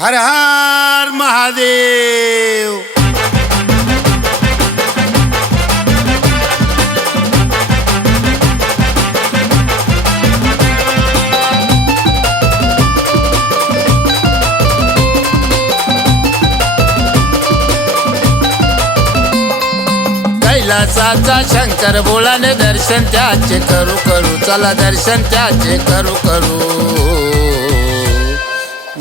हर हर महादेव। कैलासाचा शंकर बोलाने दर्शन त्याचे करू करू, चला दर्शन त्याचे करू करू।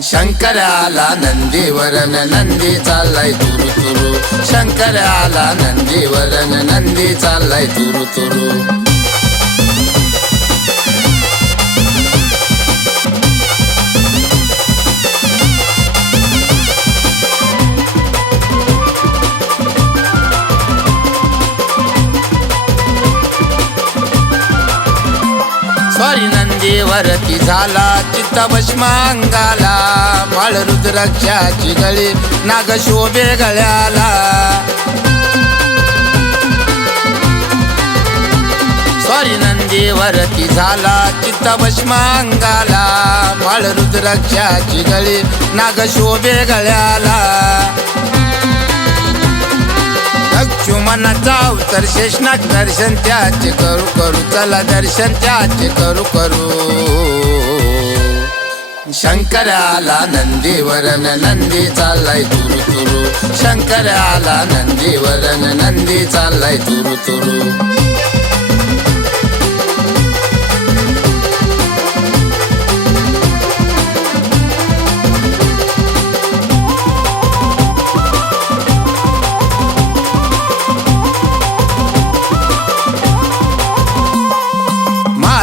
शंकर आला नंदीवरन, नंदी चाललाय तुरु तुरु। शंकर आला नंदीवरन, नंदी चाललाय तुरु तुरु। स्वारी नंदीवरती झाला चित्त भस्म अंगाला, माळ रुद्राक्षाची गळी नाग शोभे गळ्याला। स्वारी नंदीवरती झाला चित्त भस्म अंगाला, माळ रुद्राक्षाची गळी नाग शोभे गळ्याला। लक्ष्मणाचा अवतार शेषनाग दर्शन त्याचे करू करू, चला दर्शन त्याचे करू करू। शंकर आला नंदीवरन, नंदी चाललाय तुरु तुरु। शंकर आला नंदीवरन, नंदी चाललाय तुरु तुरु।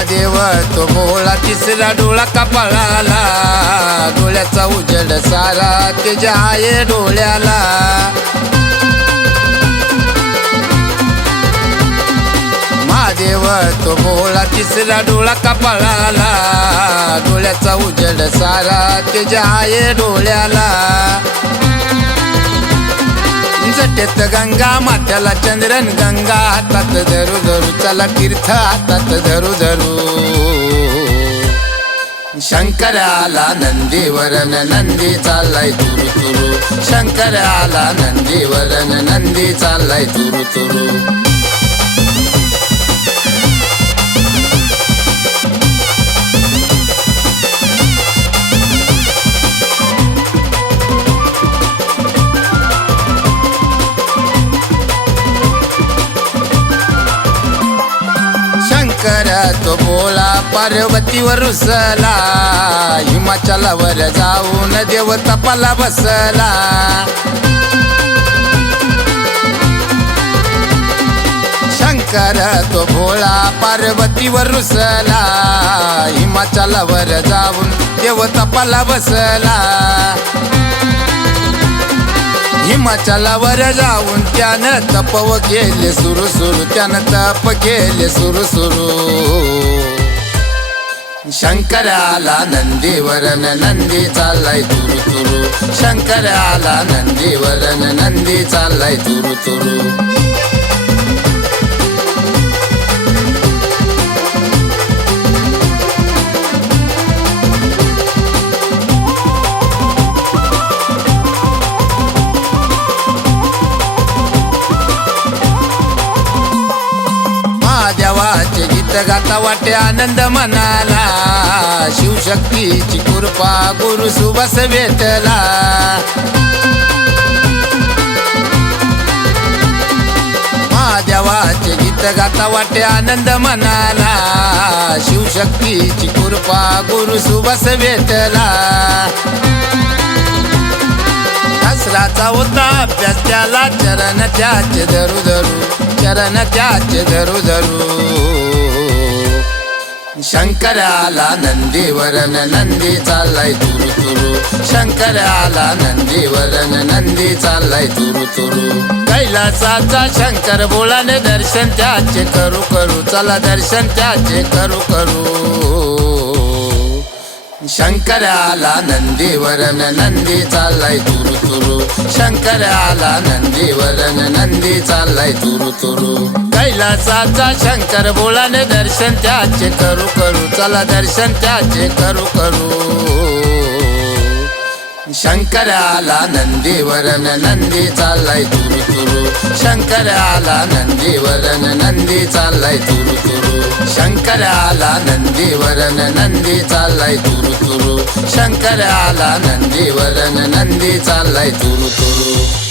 देव तो भोळा तिसरा डोळा कपाळाला, डोळ्याचा उजेड सारा त्याच्या आहे डोळ्याला। महादेव तो भोळा तिसरा डोळा कपाळाला, डोळ्याचा उजेड सारा त्याच्या आहे डोळ्याला। जटेत गंगा मात्याला चंद्रन, गंगा हातात धरू धरू, चला तीर्थ हातात धरू धरू। शंकर आला नंदीवरन, नंदी चाललाय तुरु तुरु। शंकर आला नंदीवरन, नंदी चाललाय तुरु तुरु। शंकर तो बोला पार्वतीवर रुसला, हिमाचलावर जाऊन देव तपाला बसला। शंकर तो भोळा पार्वतीवर रुसला, हिमाचलावर जाऊन देव तपाला बसला। हिमाचलावर जाऊन त्यानं तपव केले सुरू सुरू, त्यानं तप केले सुरू सुरू। शंकर आला नंदीवरन, नंदी चाललाय तुरु तुरु। शंकर आला नंदीवरन, नंदी चाललाय तुरु तुरु। देवाचे गीत गाता वाटे आनंद मनाला, शिवशक्तीची कृपा गुरु सुबस भेटला। महादेवाचे गीत गाता वाटे आनंद मनाला, शिवशक्तीची कृपा गुरु सुबस भेटला। दसराचा होता अभ्यास त्याला, चरण त्याचे धरू धरू, चरण त्याचे धरू धरू। शंकर आला नंदीवरन, नंदी चाललाय तुरु तुरु। शंकर आला नंदीवरन, नंदी चाललाय तुरु तुरु। कैलासाचा शंकर बोलाने दर्शन त्याचे करू करू, चला दर्शन त्याचे करू करू। शंकर आला नंदीवरन, नंदी चाललाय तुरु तुरु। शंकर आला नंदीवरन, नंदी चाललाय तुरु तुरु। कैलासाचा शंकर बोलाने दर्शन त्याचे करू करू, चला दर्शन त्याचे करू करू। शंकर आला नंदीवरन नंदी चाललाय तुरु तुरु शंकर आला नंदीवरन नंदी चाललाय तुरु तुरु शंकर आला नंदीवरन नंदी चाललाय तुरु तुरु शंकर आला नंदीवरन नंदी चाललाय तुरु तुरु